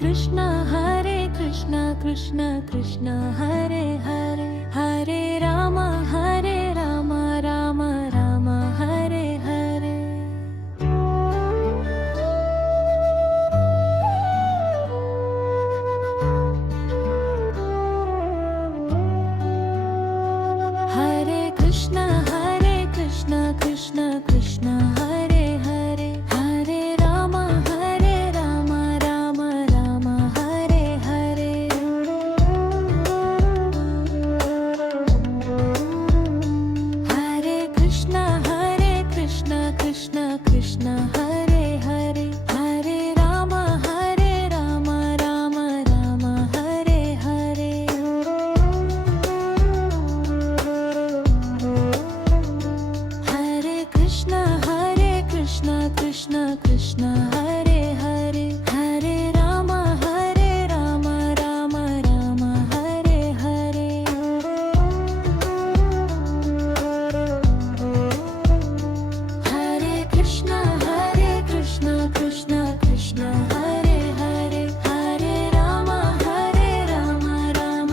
Krishna Krishna Krishna Hare Hare Hare Ram Ram Ram Hare Hare Hare Krishna Krishna Krishna Hare Hare Hare Ram Ram Ram Hare Hare Hare Krishna Krishna Krishna Hare Hare Hare Ram Ram Ram Hare Hare Hare Krishna Krishna Krishna Hare Hare Hare Ram Ram Ram Hare Hare Hare Krishna Krishna Krishna Hare Hare Hare Ram Ram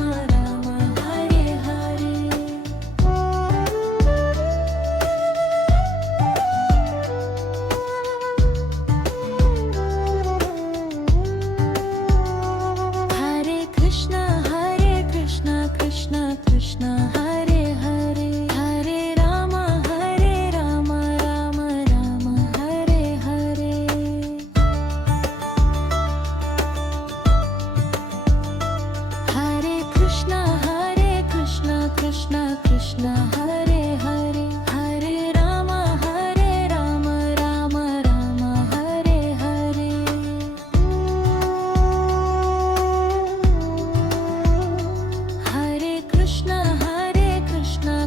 Ram Hare Hare Hare Krishna Krishna Krishna Hare Hare Hare Ram Ram Ram Hare Hare Hare Krishna Krishna Krishna Hare Hare Hare Ram Ram Ram Hare Hare Hare Krishna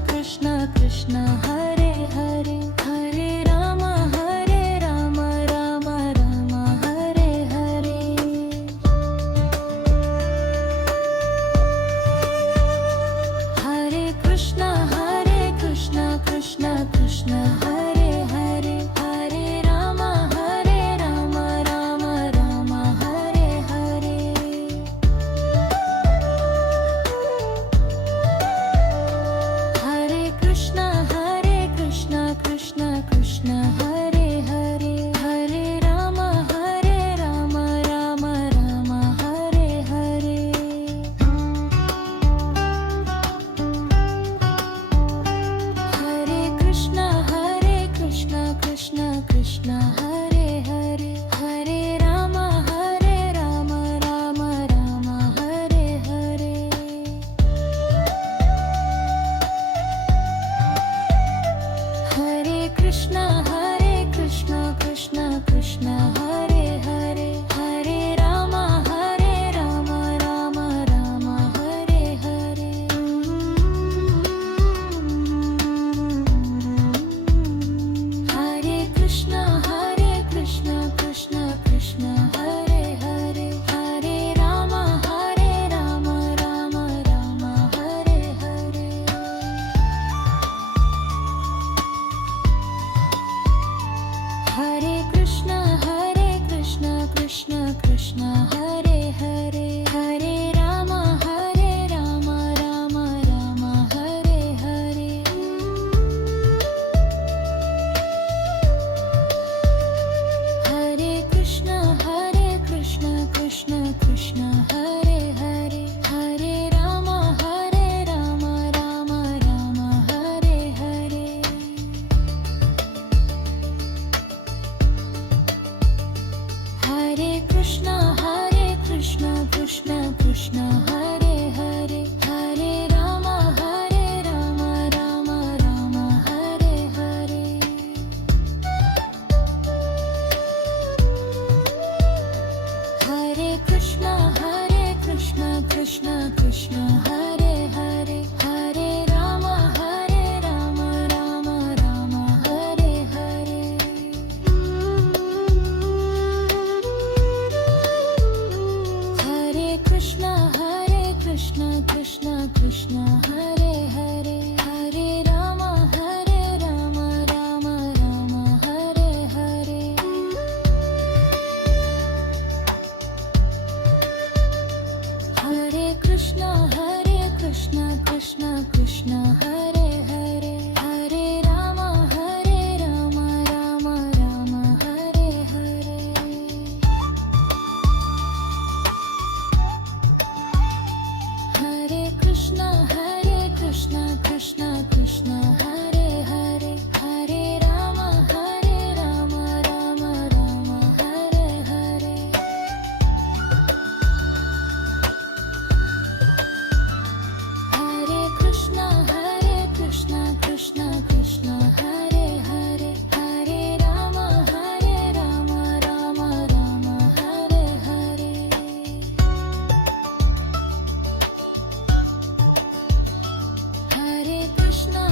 Krishna Krishna Hare Hare Hare Ram Ram Ram Hare Hare Hare Krishna Krishna Krishna Hare Hare Hare Ram Ram Ram Hare Hare Hare Krishna Krishna Krishna Hare Hare Hare Ram Ram Ram Hare Hare Hare Krishna Krishna Krishna Hare Hare Hare Ram Ram Ram Hare Hare Hare Krishna Krishna Krishna Hare Hare Hare Ram Ram Ram Hare Hare Hare Krishna Krishna Krishna Hare Hare Hare Ram Ram Ram Hare Hare Hare Krishna Krishna Krishna Hare Hare Hare Ram Ram Ram Hare Hare Hare Krishna Krishna Krishna Hare Hare Hare Ram Ram Ram Hare Hare Hare Krishna Krishna Krishna Hare Hare Hare Ram Ram Ram Hare Hare Hare Krishna Krishna Krishna Hare Hare Hare Ram Ram Ram Hare Hare Hare Krishna Krishna Krishna Hare Hare Hare Ram Ram Ram Hare Hare Krishna Krishna Krishna Hare Hare Hare Rama Rama Rama Hare Hare Hare Krishna Krishna Krishna Hare Hare Hare Rama Rama Rama Hare Hare Hare Krishna Krishna Krishna Hare Hare Hare Rama Rama Rama Hare Hare Hare Krishna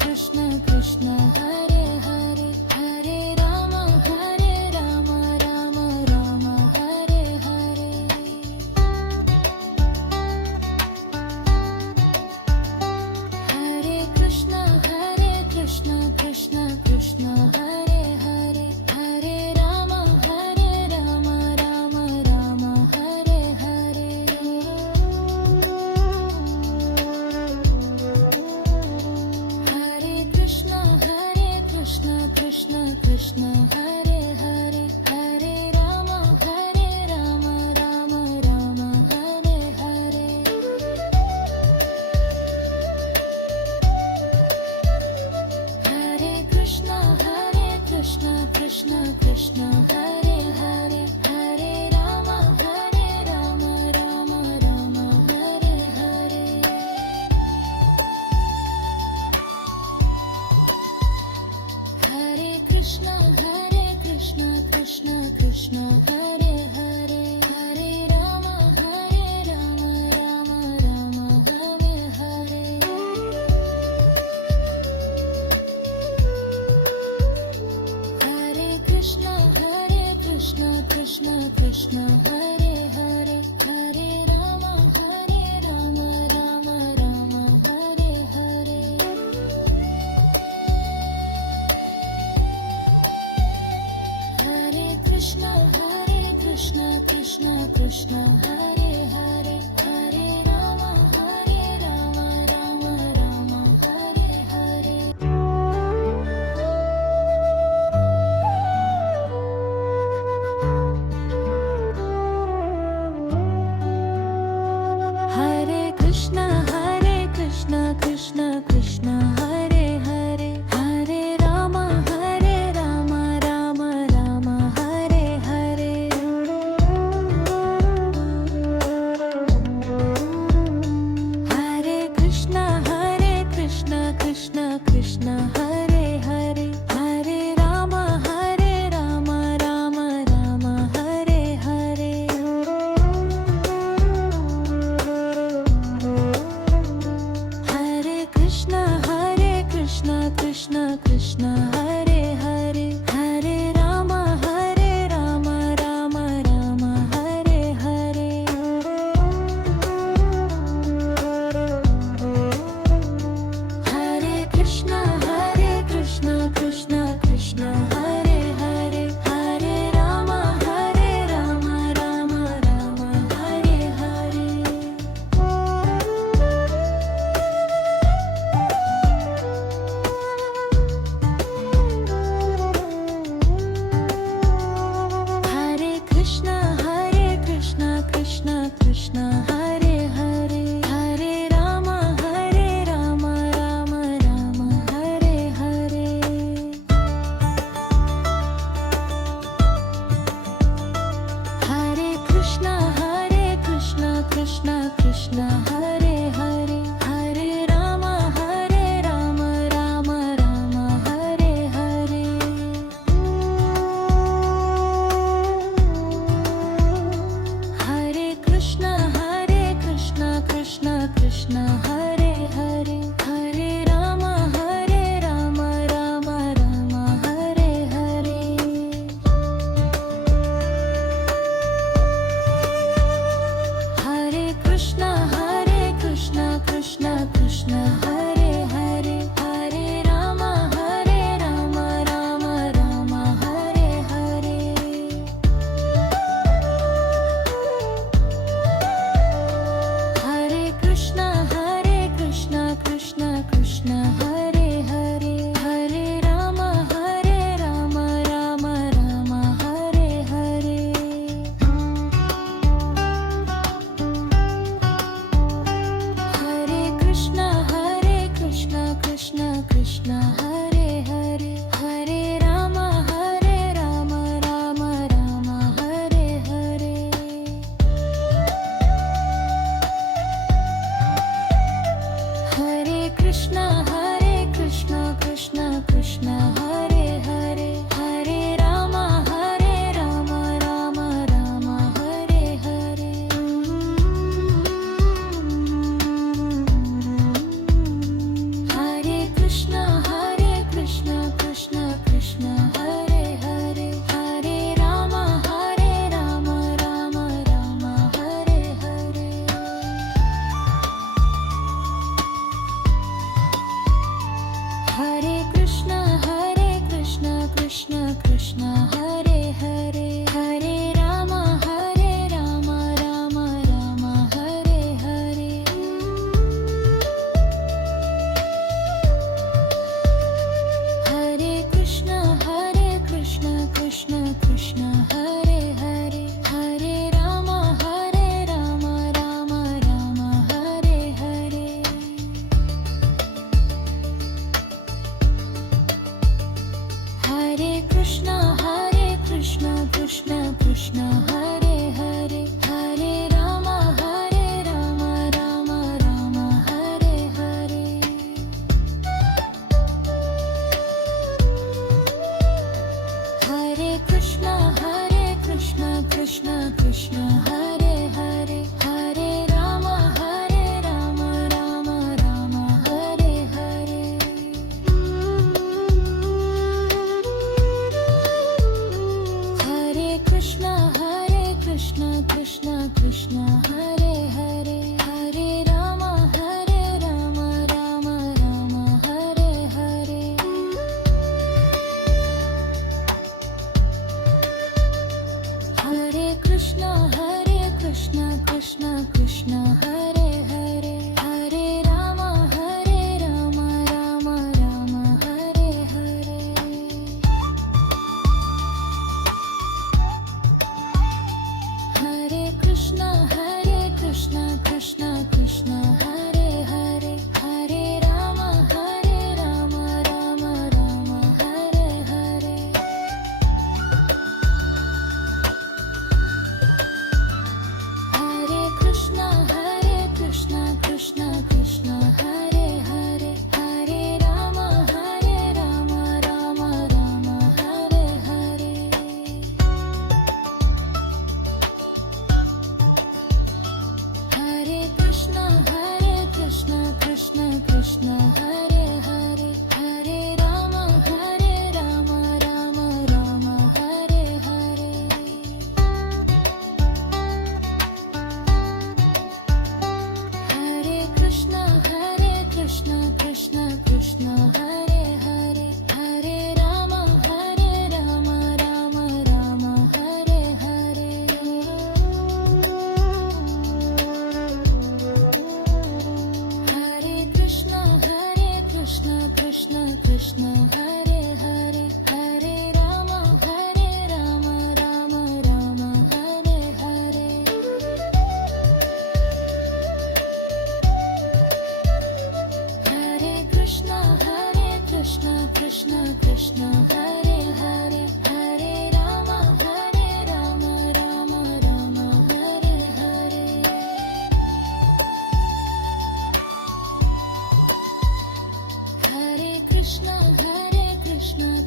Krishna Krishna Hare Hare Hare Rama Rama Rama Hare Hare Hare Krishna Krishna Krishna Hare Hare Hare Rama Rama Rama Hare Hare Hare Krishna Krishna Krishna Hare Hare Hare Rama Rama Rama Hare Hare Hare Krishna Krishna Hare Hare Hare Rama Rama Rama Hare Hare Hare Krishna Krishna Hare Hare Hare Rama Rama Rama Hare Hare Krishna Krishna Hare Hare Hare Rama Rama Hare Hare Hare Krishna Krishna Hare Hare Hare Rama Rama Hare Hare Hare Krishna Krishna Krishna Hare Hare Hare Rama Rama Rama Hare Hare Hare Krishna Krishna Krishna Hare Hare Hare Rama Rama Rama Hare Hare Hare Krishna Krishna Krishna Hare Hare Hare Rama Rama Rama Hare Hare Hare Krishna Krishna Krishna Hare Hare Hare Rama Rama Rama Hare Hare Hare Krishna Krishna Krishna Hare Hare Hare Rama Rama Rama Hare Hare Hare Krishna Krishna Krishna Hare Hare Hare Rama Rama Rama Hare Hare Hare Krishna Krishna Krishna Hare Hare Hare Rama Rama Rama Hare Hare Hare Krishna Krishna Krishna Hare Hare Hare Rama Rama Rama Hare Hare Hare Krishna Krishna Hare Hare Hare Rama Rama Rama Hare Hare Hare Krishna Krishna Krishna Hare Hare Hare Rama Rama Rama Hare Hare Hare Krishna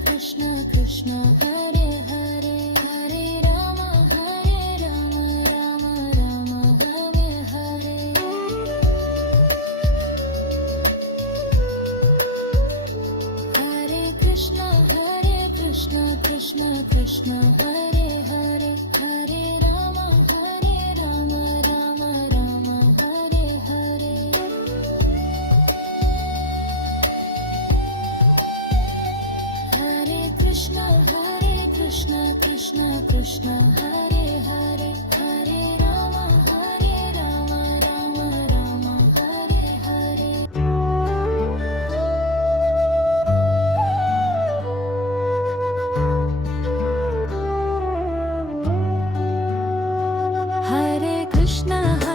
Krishna Krishna Hare Hare Hare Rama Rama Rama Hare Hare Hare Krishna Krishna Krishna Hare Hare Hare Rama Rama Rama Hare Hare Hare Krishna Krishna Krishna Hare Hare Hare Rama Rama Hare Hare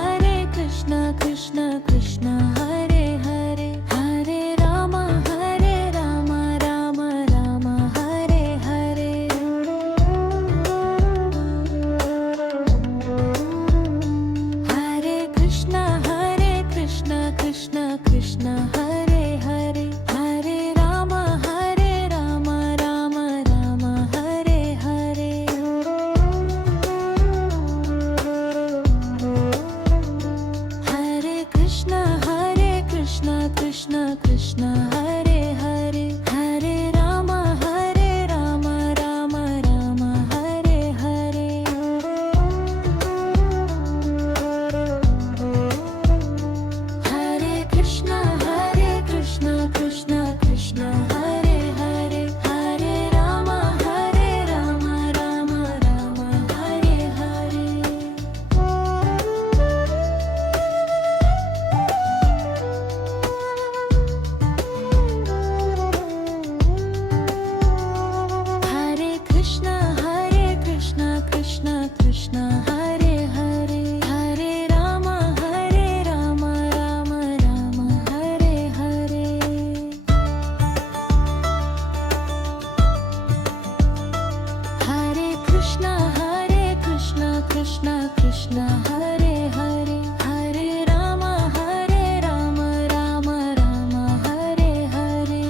Hare Krishna Krishna Krishna Hare Hare Hare Rama Rama Rama Hare Hare Hare Krishna Krishna Krishna Hare Hare Hare Rama Rama Rama Hare Hare Hare Krishna Krishna Krishna Hare Hare Hare Rama Rama Rama Hare Hare Hare Krishna Krishna Krishna Hare Hare Hare Rama Rama Rama Hare Hare Hare Krishna Krishna Krishna Hare Hare Hare Rama Rama Rama Hare Hare Hare Krishna Krishna Krishna Hare Hare Hare Rama Rama Rama Hare Hare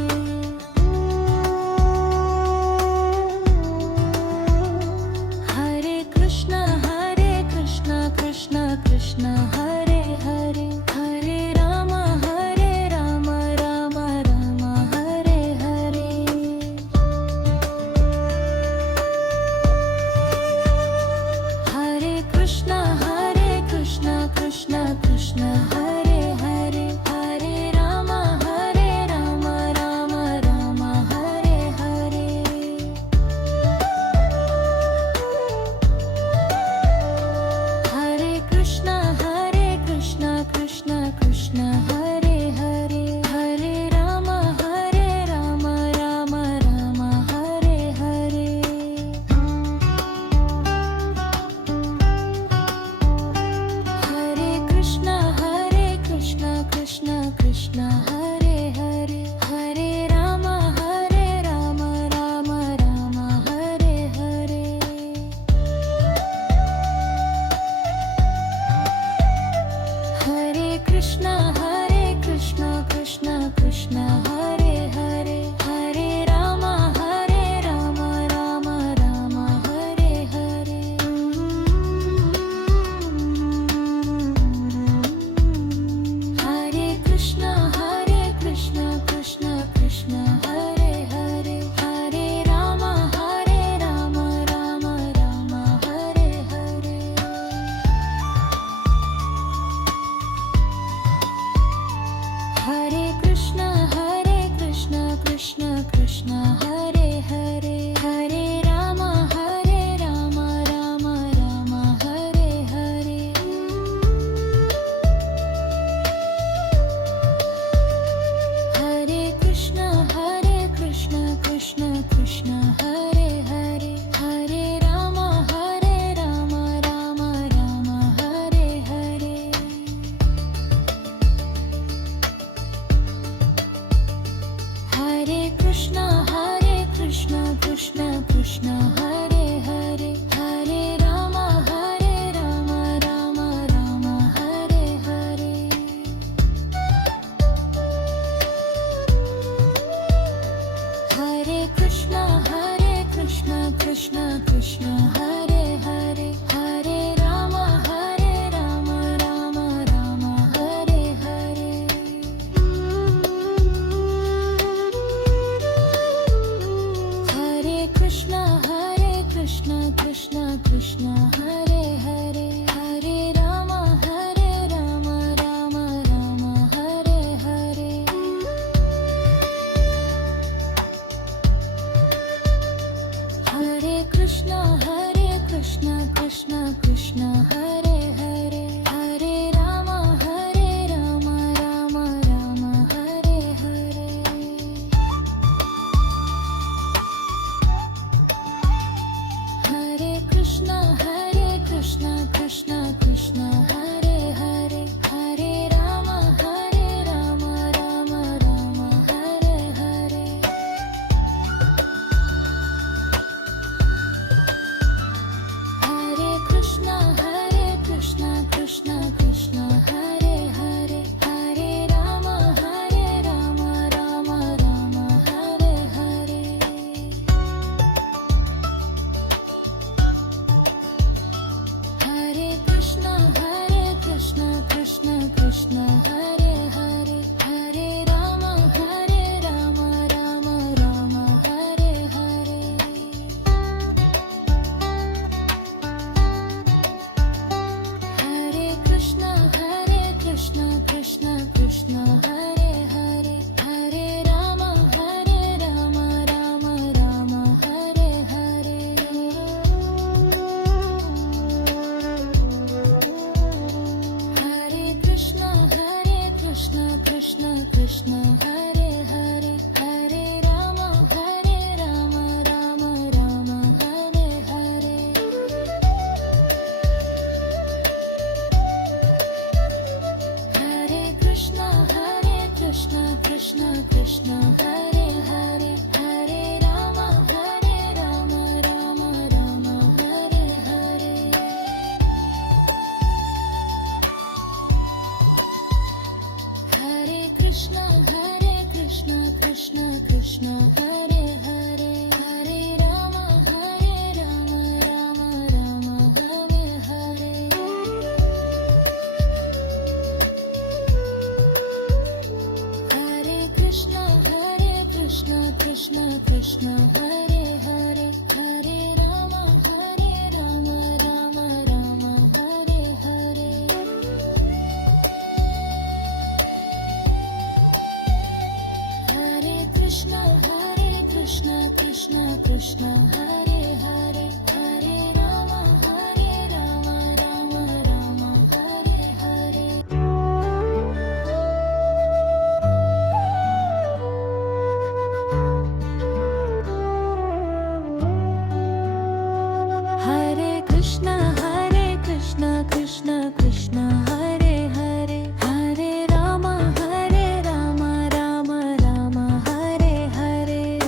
Hare Krishna Krishna Krishna Hare Hare Hare Rama Rama Rama Hare Hare Hare Krishna Krishna Krishna Hare Hare Hare Rama Rama Rama Hare Hare Hare Krishna Krishna Krishna Hare Hare Hare Rama Rama Rama Hare Hare Hare Krishna Krishna Krishna Hare Hare Hare Rama Rama Rama Hare Hare Hare Krishna Krishna Krishna Hare Hare Hare Rama Rama Rama Hare Hare Hare Krishna Krishna Krishna Hare Hare Hare Rama Rama Rama Hare Hare Hare Krishna Krishna Krishna Hare Hare Hare Rama Rama Rama Hare Hare Hare Krishna Krishna Krishna Hare Hare Hare Rama Rama Rama Hare Hare Hare Krishna Krishna Krishna Hare Hare Hare Rama Rama Rama Hare Hare Hare Krishna Krishna Krishna Hare Hare Hare Rama Rama Rama Hare Hare Hare Krishna Krishna Krishna Hare Hare Hare Rama Rama Rama Hare Hare Hare Krishna Krishna Krishna Hare Hare Hare Rama Rama Rama Hare Hare Hare Krishna Krishna Krishna Hare Hare Hare Rama Rama Rama Hare Hare Hare Krishna Krishna Krishna Hare Hare Hare Rama Rama Rama Hare Hare Hare Krishna Krishna Hare Hare Hare Rama Rama Rama Hare Hare Hare Krishna Krishna Hare Hare Hare Rama Rama Rama Hare Hare Hare Krishna Krishna Hare Hare Hare Rama Rama Rama Hare Hare Krishna Krishna Hare Hare Hare Rama Rama Rama Hare Hare Hare Krishna Krishna Hare Hare Hare Rama Rama Rama Hare Hare Hare Krishna Krishna Krishna Hare Hare Hare Rama Rama Rama Hare Hare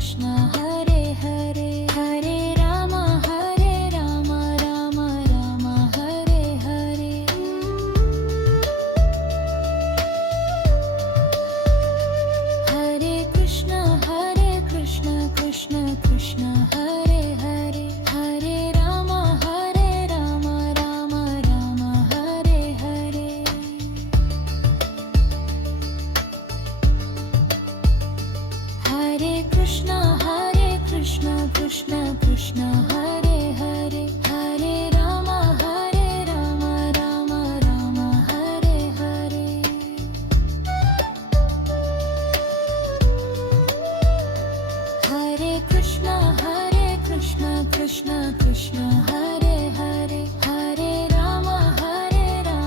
Krishna Hare Hare Hare Rama Rama Rama Hare Hare Hare Krishna Krishna Krishna Hare Hare Hare Rama Rama Rama Hare Hare Hare Krishna Krishna Krishna Hare Hare Hare Rama Rama Rama Hare Hare Hare Krishna Krishna Krishna Hare Hare Hare Rama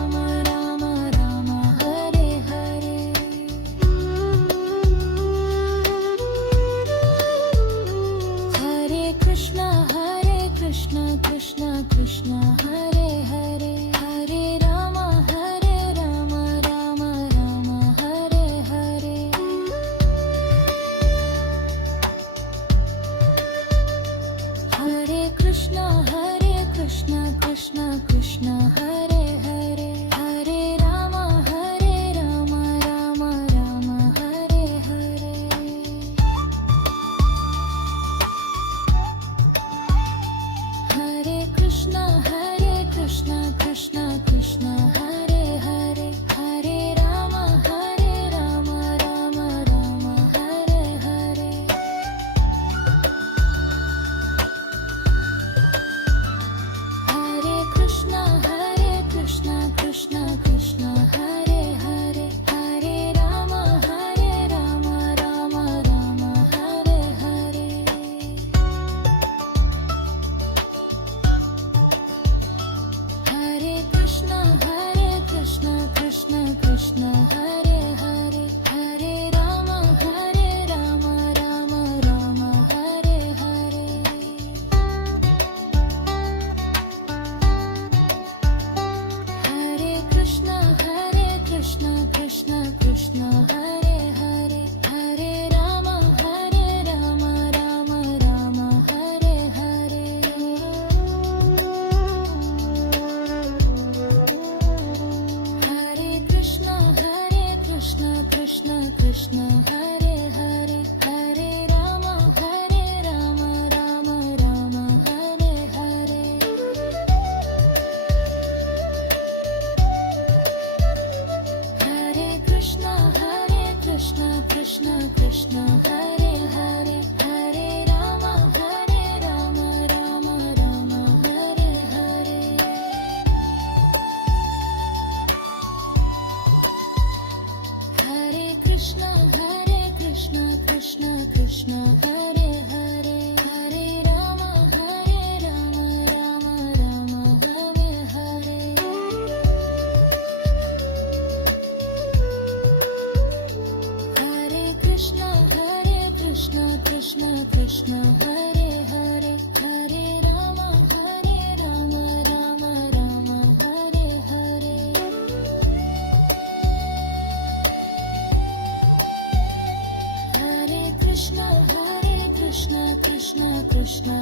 Rama Rama Hare Hare Hare Krishna Krishna Krishna Hare Hare Hare Rama Rama Rama Hare Hare Hare Krishna Krishna Krishna Hare Hare Hare Rama Rama Rama Hare Hare Hare Krishna Krishna Krishna Hare Hare Hare Rama Rama Rama Hare Hare Hare Krishna Krishna Krishna Hare Hare Hare Rama Rama Rama Hare Hare Hare Krishna Krishna Krishna Hare Hare Hare Rama Rama Rama Hare Hare Hare Krishna Krishna Krishna Hare Hare Hare Rama Rama Rama Hare Hare Hare Krishna Krishna Hare Hare Hare Rama Rama Rama Hare Hare Hare Krishna Krishna Hare Hare Hare Rama Rama Rama Hare Hare Hare Krishna Krishna Hare Hare Hare Rama Rama Rama Hare Hare Hare Krishna Krishna Hare Hare Hare Rama Rama Rama Hare Hare Hare Krishna Krishna Krishna